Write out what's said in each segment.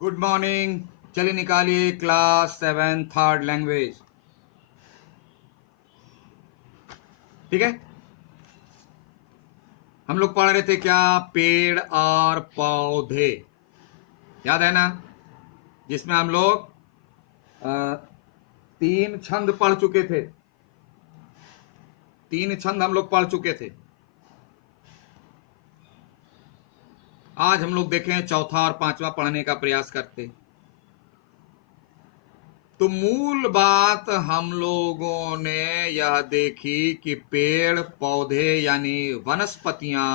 Good morning. चलिए निकालिए class 7 third language. ठीक है, हम लोग पढ़ रहे थे क्या? पेड़ और पौधे, याद है ना? जिसमें हम लोग 3 छंद पढ़ चुके थे। 3 छंद हम लोग पढ़ चुके थे। आज हम लोग देखें चौथा और 5वां पढ़ने का प्रयास करते। तो मूल बात हम लोगों ने यह देखी कि पेड़ पौधे यानी वनस्पतियां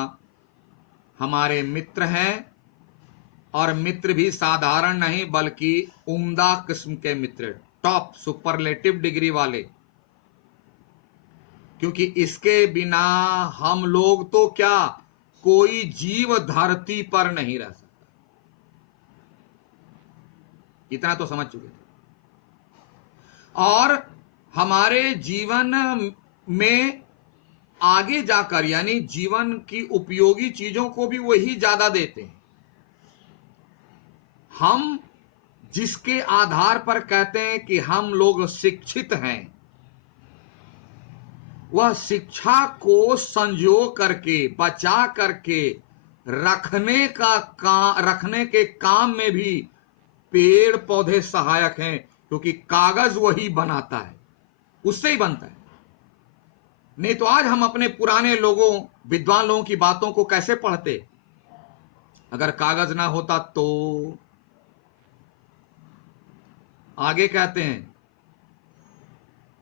हमारे मित्र हैं, और मित्र भी साधारण नहीं बल्कि उम्दा किस्म के मित्र, टॉप सुपरलेटिव डिग्री वाले। क्योंकि इसके बिना हम लोग तो क्या, कोई जीव धरती पर नहीं रह सकता। इतना तो समझ चुके थे। और हमारे जीवन में आगे जाकर यानी जीवन की उपयोगी चीजों को भी वही ज्यादा देते हैं। हम जिसके आधार पर कहते हैं कि हम लोग शिक्षित हैं, वह शिक्षा को संजो करके बचा करके रखने के काम में भी पेड़ पौधे सहायक हैं। क्योंकि कागज वही बनाता है, उससे ही बनता है। नहीं तो आज हम अपने पुराने लोगों, विद्वान लोगों की बातों को कैसे पढ़ते अगर कागज ना होता तो? आगे कहते हैं,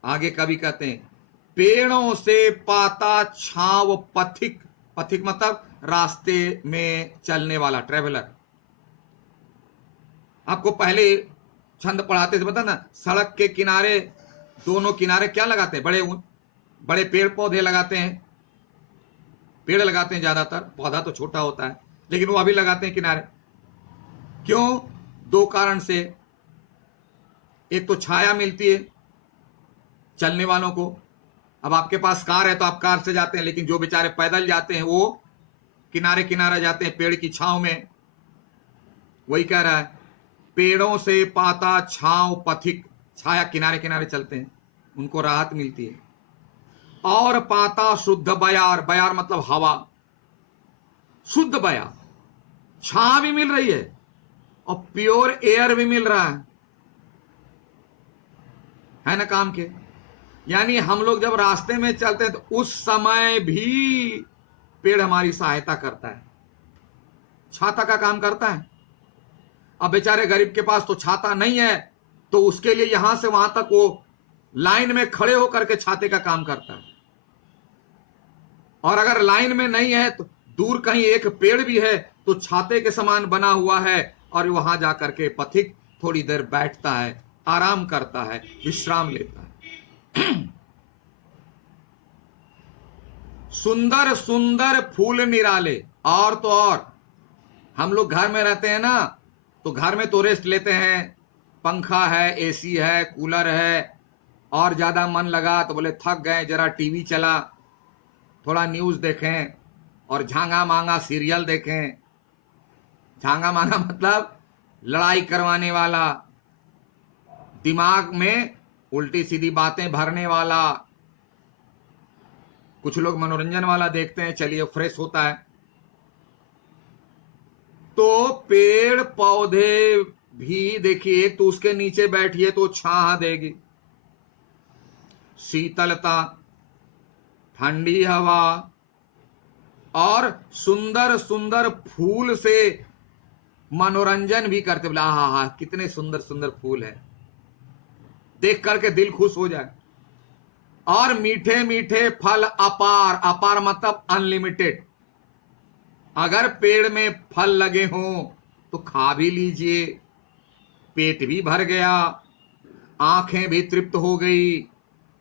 आगे कवि कहते हैं, पेड़ों से पाता छांव पथिक। पथिक मतलब रास्ते में चलने वाला, ट्रेवलर। आपको पहले छंद पढ़ाते थे, पता ना, सड़क के किनारे, दोनों किनारे क्या लगाते हैं? बड़े बड़े पेड़ पौधे लगाते हैं। पेड़ लगाते हैं ज्यादातर, पौधा तो छोटा होता है, लेकिन वो अभी लगाते हैं किनारे। क्यों? 2 कारण से। एक तो छाया मिलती है चलने वालों को। अब आपके पास कार है तो आप कार से जाते हैं, लेकिन जो बेचारे पैदल जाते हैं वो किनारे किनारे जाते हैं पेड़ की छांव में। वही कह रहा है, पेड़ों से पाता छांव पथिक, छाया, किनारे किनारे चलते हैं, उनको राहत मिलती है। और पाता शुद्ध बयार, बयार मतलब हवा, शुद्ध बयार, छां भी मिल रही है और प्योर एयर भी मिल रहा है ना काम के। यानी हम लोग जब रास्ते में चलते हैं तो उस समय भी पेड़ हमारी सहायता करता है, छाता का काम करता है। अब बेचारे गरीब के पास तो छाता नहीं है, तो उसके लिए यहां से वहां तक वो लाइन में खड़े होकर के छाते का काम करता है। और अगर लाइन में नहीं है तो दूर कहीं एक पेड़ भी है तो छाते के समान बना हुआ है, और वहां जाकर के पथिक थोड़ी देर बैठता है, आराम करता है, विश्राम लेता है। सुंदर सुंदर फूल निराले। और तो और हम लोग घर में रहते हैं ना, तो घर में तो रेस्ट लेते हैं, पंखा है, एसी है, कूलर है, और ज्यादा मन लगा तो बोले थक गए, जरा टीवी चला, थोड़ा न्यूज देखें और झांगा मांगा सीरियल देखें। झांगा मांगा मतलब लड़ाई करवाने वाला, दिमाग में उल्टी सीधी बातें भरने वाला। कुछ लोग मनोरंजन वाला देखते हैं, चलिए फ्रेश होता है। तो पेड़ पौधे भी देखिए, तो उसके नीचे बैठिए तो छां देगी, शीतलता, ठंडी हवा, और सुंदर सुंदर फूल से मनोरंजन भी करते। बोला हा हा कितने सुंदर सुंदर फूल है, देख करके दिल खुश हो जाए। और मीठे मीठे फल अपार, अपार मतलब अनलिमिटेड। अगर पेड़ में फल लगे हों तो खा भी लीजिए, पेट भी भर गया, आंखें भी तृप्त हो गई,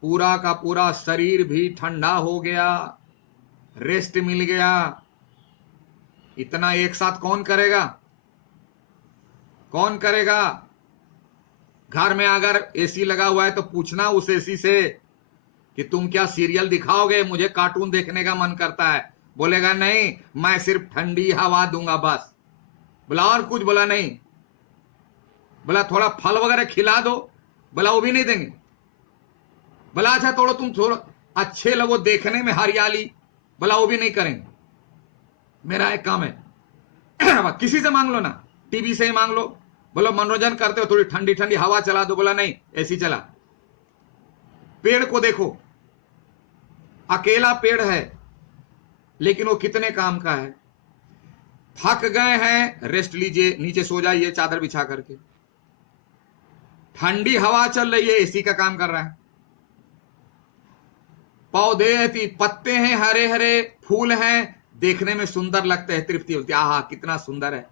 पूरा का पूरा शरीर भी ठंडा हो गया, रेस्ट मिल गया। इतना एक साथ कौन करेगा? कौन करेगा? घर में अगर एसी लगा हुआ है तो पूछना उस एसी से कि तुम क्या सीरियल दिखाओगे, मुझे कार्टून देखने का मन करता है। बोलेगा नहीं, मैं सिर्फ ठंडी हवा दूंगा बस। बोला और कुछ? बोला नहीं। बोला थोड़ा फल वगैरह खिला दो? बोला वो भी नहीं देंगे। बोला अच्छा थोड़ा तुम थोड़ा अच्छे लगो देखने में, हरियाली? बोला वो भी नहीं करेंगे। मेरा एक काम है किसी से मांग लो ना, टीवी से ही मांग लो। बोलो मनोरंजन करते हो, थोड़ी ठंडी ठंडी हवा चला दो। बोला नहीं, एसी चला। पेड़ को देखो, अकेला पेड़ है लेकिन वो कितने काम का है। थक गए हैं, रेस्ट लीजिए, नीचे सो जाइए चादर बिछा करके। ठंडी हवा चल रही है, एसी का काम कर रहा है। पौधे, पत्ते हैं हरे हरे, फूल हैं, देखने में सुंदर लगते हैं, तृप्ति होती है, आहा कितना सुंदर है।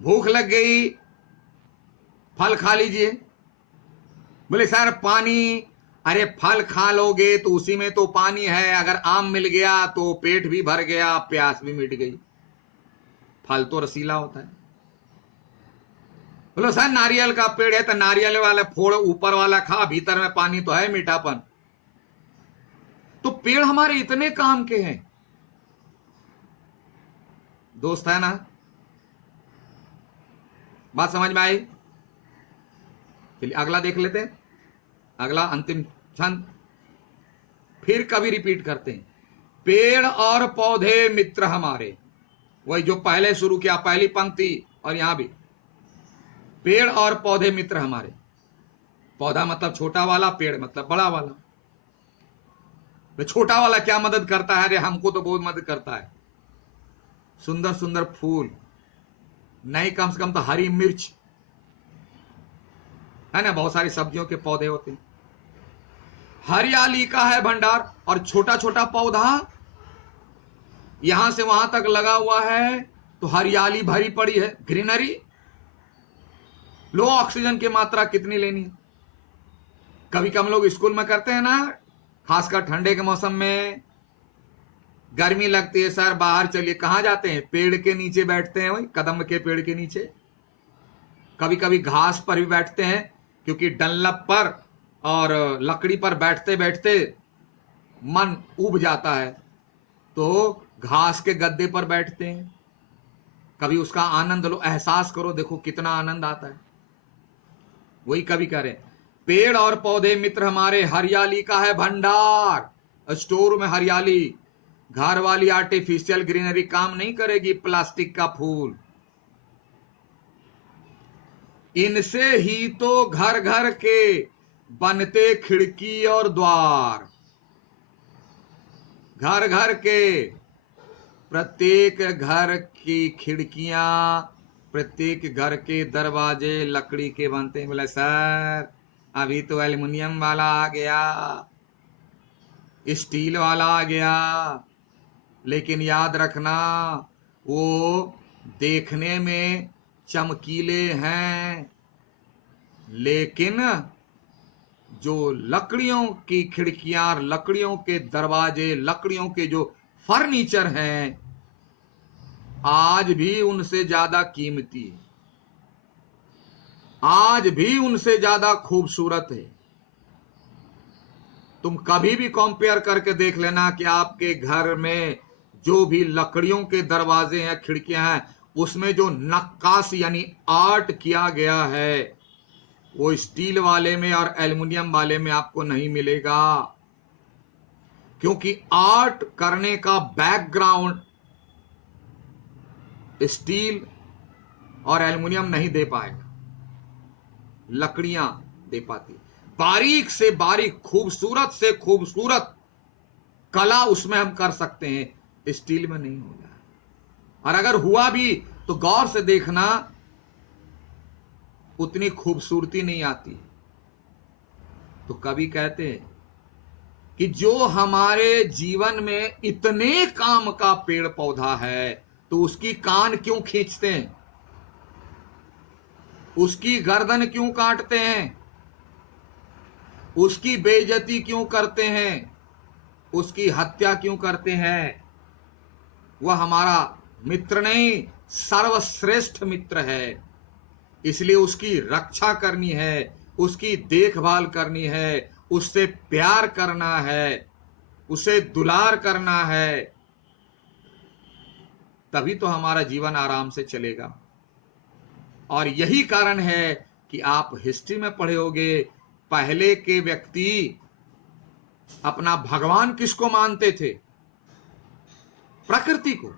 भूख लग गई, फल खा लीजिए। बोले सर पानी, अरे फल खा लोगे तो उसी में तो पानी है, अगर आम मिल गया तो पेट भी भर गया, प्यास भी मिट गई। फल तो रसीला होता है। बोलो सर नारियल का पेड़ है तो नारियल वाला फोड़, ऊपर वाला खा, भीतर में पानी तो है, मीठापन। तो पेड़ हमारे इतने काम के हैं दोस्त, है ना? बात समझ में आई? चलिए अगला देख लेते हैं, अगला अंतिम छंद फिर कभी रिपीट करते हैं। पेड़ और पौधे मित्र हमारे, वही जो पहले शुरू किया, पहली पंक्ति और यहां भी। पेड़ और पौधे मित्र हमारे। पौधा मतलब छोटा वाला, पेड़ मतलब बड़ा वाला। छोटा वाला क्या मदद करता है? अरे हमको तो बहुत मदद करता है। सुंदर सुंदर फूल, नहीं कम से कम तो हरी मिर्च है ना, बहुत सारी सब्जियों के पौधे होते हैं। हरियाली का है भंडार। और छोटा छोटा पौधा यहां से वहां तक लगा हुआ है तो हरियाली भरी पड़ी है, ग्रीनरी। लो ऑक्सीजन की मात्रा कितनी लेनी है? कभी कम लोग स्कूल में करते हैं ना, खासकर ठंडे के मौसम में, गर्मी लगती है सर बाहर चलिए, कहां जाते हैं? पेड़ के नीचे बैठते हैं, वही कदम के पेड़ के नीचे। कभी कभी घास पर भी बैठते हैं, क्योंकि डंलप पर और लकड़ी पर बैठते बैठते मन उब जाता है, तो घास के गद्दे पर बैठते हैं। कभी उसका आनंद लो, एहसास करो, देखो कितना आनंद आता है। वही कभी करें, पेड़ और पौधे मित्र हमारे, हरियाली का है भंडार। स्टोर में हरियाली, घर वाली आर्टिफिशियल ग्रीनरी काम नहीं करेगी, प्लास्टिक का फूल। इनसे ही तो घर घर के बनते खिड़की और द्वार। घर घर के, प्रत्येक घर की खिड़कियां, प्रत्येक घर के दरवाजे लकड़ी के बनते हैं। बोले सर अभी तो एल्युमिनियम वाला आ गया, स्टील वाला आ गया, लेकिन याद रखना वो देखने में चमकीले हैं, लेकिन जो लकड़ियों की खिड़कियां, लकड़ियों के दरवाजे, लकड़ियों के जो फर्नीचर हैं, आज भी उनसे ज्यादा कीमती है, आज भी उनसे ज्यादा खूबसूरत है। तुम कभी भी कंपेयर करके देख लेना कि आपके घर में जो भी लकड़ियों के दरवाजे हैं, खिड़कियां हैं, उसमें जो नक्काशी यानी आर्ट किया गया है, वो स्टील वाले में और एल्युमिनियम वाले में आपको नहीं मिलेगा। क्योंकि आर्ट करने का बैकग्राउंड स्टील और एल्युमिनियम नहीं दे पाएगा, लकड़ियां दे पाती। बारीक से बारीक, खूबसूरत से खूबसूरत कला उसमें हम कर सकते हैं, स्टील में नहीं होगा। और अगर हुआ भी तो गौर से देखना, उतनी खूबसूरती नहीं आती। तो कभी कहते हैं कि जो हमारे जीवन में इतने काम का पेड़ पौधा है तो उसकी कान क्यों खींचते हैं, उसकी गर्दन क्यों काटते हैं, उसकी बेइज्जती क्यों करते हैं, उसकी हत्या क्यों करते हैं? वह हमारा मित्र नहीं, सर्वश्रेष्ठ मित्र है। इसलिए उसकी रक्षा करनी है, उसकी देखभाल करनी है, उससे प्यार करना है, उसे दुलार करना है, तभी तो हमारा जीवन आराम से चलेगा। और यही कारण है कि आप हिस्ट्री में पढ़े होंगे, पहले के व्यक्ति अपना भगवान किसको मानते थे? प्रकृति को।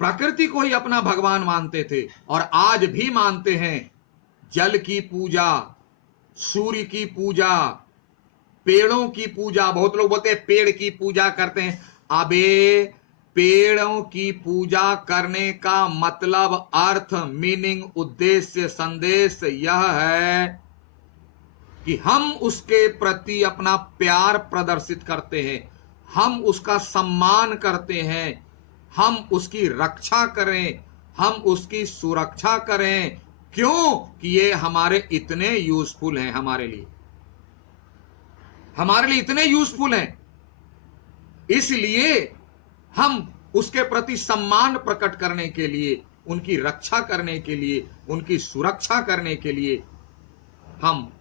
प्रकृति को ही अपना भगवान मानते थे और आज भी मानते हैं। जल की पूजा, सूर्य की पूजा, पेड़ों की पूजा। बहुत लोग बोलते हैं पेड़ की पूजा करते हैं। अबे पेड़ों की पूजा करने का मतलब, अर्थ, मीनिंग, उद्देश्य, संदेश यह है कि हम उसके प्रति अपना प्यार प्रदर्शित करते हैं, हम उसका सम्मान करते हैं, हम उसकी रक्षा करें, हम उसकी सुरक्षा करें। क्यों? कि ये हमारे इतने यूजफुल हैं, हमारे लिए इतने यूजफुल हैं। इसलिए हम उसके प्रति सम्मान प्रकट करने के लिए, उनकी रक्षा करने के लिए, उनकी सुरक्षा करने के लिए हम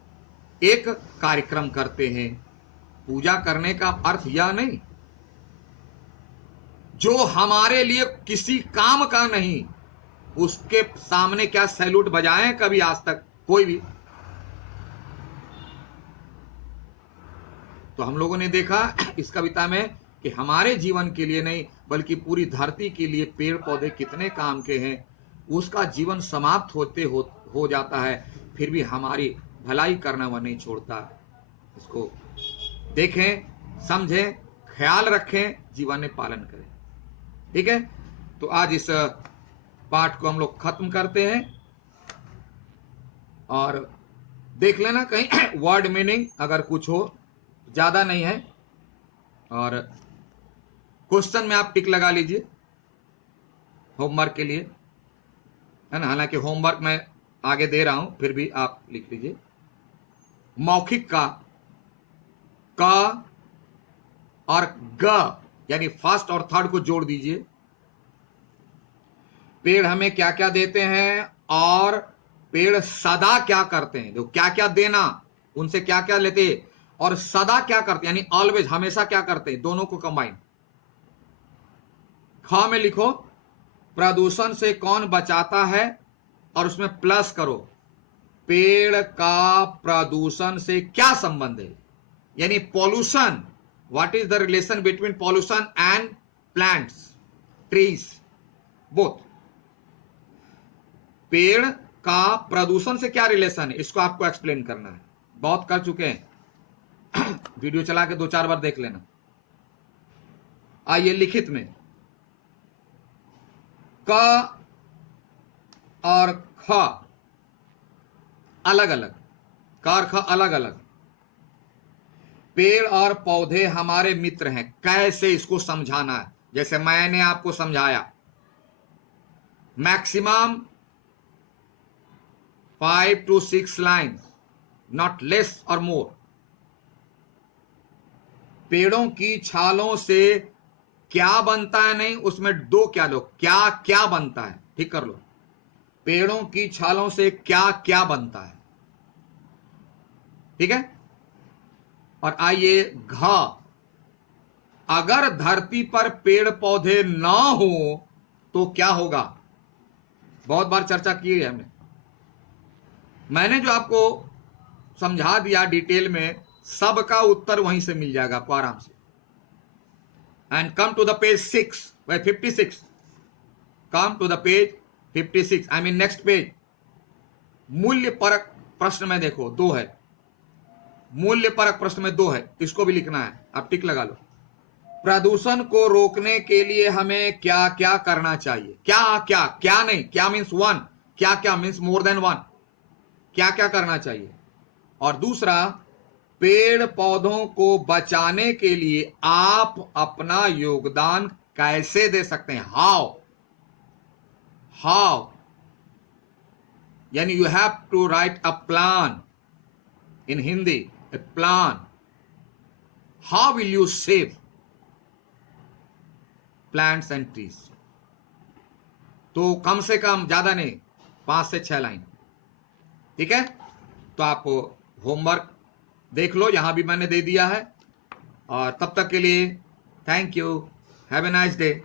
एक कार्यक्रम करते हैं। पूजा करने का अर्थ यह नहीं जो हमारे लिए किसी काम का नहीं, उसके सामने क्या सैल्यूट बजाएं कभी आज तक कोई भी? तो हम लोगों ने देखा इस कविता में कि हमारे जीवन के लिए नहीं बल्कि पूरी धरती के लिए पेड़ पौधे कितने काम के हैं। उसका जीवन समाप्त होते हो जाता है, फिर भी हमारी भलाई करना वह नहीं छोड़ता। इसको देखें, समझें, ख्याल रखें, जीवन में पालन करें। ठीक है, तो आज इस पाठ को हम लोग खत्म करते हैं और देख लेना कहीं वर्ड मीनिंग अगर कुछ हो, ज्यादा नहीं है। और क्वेश्चन में आप टिक लगा लीजिए होमवर्क के लिए, है ना। हालांकि होमवर्क मैं आगे दे रहा हूं, फिर भी आप लिख लीजिए। मौखिक का और ग यानी फर्स्ट और थर्ड को जोड़ दीजिए। पेड़ हमें क्या क्या देते हैं और पेड़ सदा क्या करते हैं। जो क्या क्या देना, उनसे क्या क्या लेते, और सदा क्या करते यानी ऑलवेज, हमेशा क्या करते हैं, दोनों को कंबाइन। ख में लिखो प्रदूषण से कौन बचाता है और उसमें प्लस करो पेड़ का प्रदूषण से क्या संबंध है, यानी pollution. What is the relation between pollution and plants, trees, both. पेड़ का प्रदूषण से क्या रिलेशन है, इसको आपको एक्सप्लेन करना है। बहुत कर चुके हैं वीडियो चला के 2-4 बार देख लेना। आइए लिखित में, क और ख अलग अलग, क और ख अलग अलग। पेड़ और पौधे हमारे मित्र हैं। कैसे इसको समझाना है, जैसे मैंने आपको समझाया। Maximum 5 to 6 line, not less और मोर। पेड़ों की छालों से क्या बनता है, नहीं उसमें दो क्या लो, क्या क्या बनता है, ठीक कर लो। पेड़ों की छालों से क्या क्या बनता है, ठीक है। और आइए घ, अगर धरती पर पेड़ पौधे ना हो तो क्या होगा। बहुत बार चर्चा की है हमने, मैंने जो आपको समझा दिया डिटेल में, सबका उत्तर वहीं से मिल जाएगा आपको आराम से। And come to the page 6 by 56, come to the page 56, I mean next page. मूल्य परक प्रश्न में देखो 2 है, मूल्य परक प्रश्न में 2 है, इसको भी लिखना है, आप टिक लगा लो। प्रदूषण को रोकने के लिए हमें क्या क्या करना चाहिए। क्या क्या, क्या नहीं, क्या मीन्स 1, क्या क्या मीन्स मोर देन 1, क्या क्या करना चाहिए। और दूसरा, पेड़ पौधों को बचाने के लिए आप अपना योगदान कैसे दे सकते हैं? हाउ यानी you have to write a plan in Hindi, a plan. How will you save plants and trees? तो कम से कम, ज्यादा नहीं, 5 से 6 लाइन, ठीक है? तो आप होमवर्क देख लो, यहां भी मैंने दे दिया है। और तब तक के लिए thank you, have a nice day.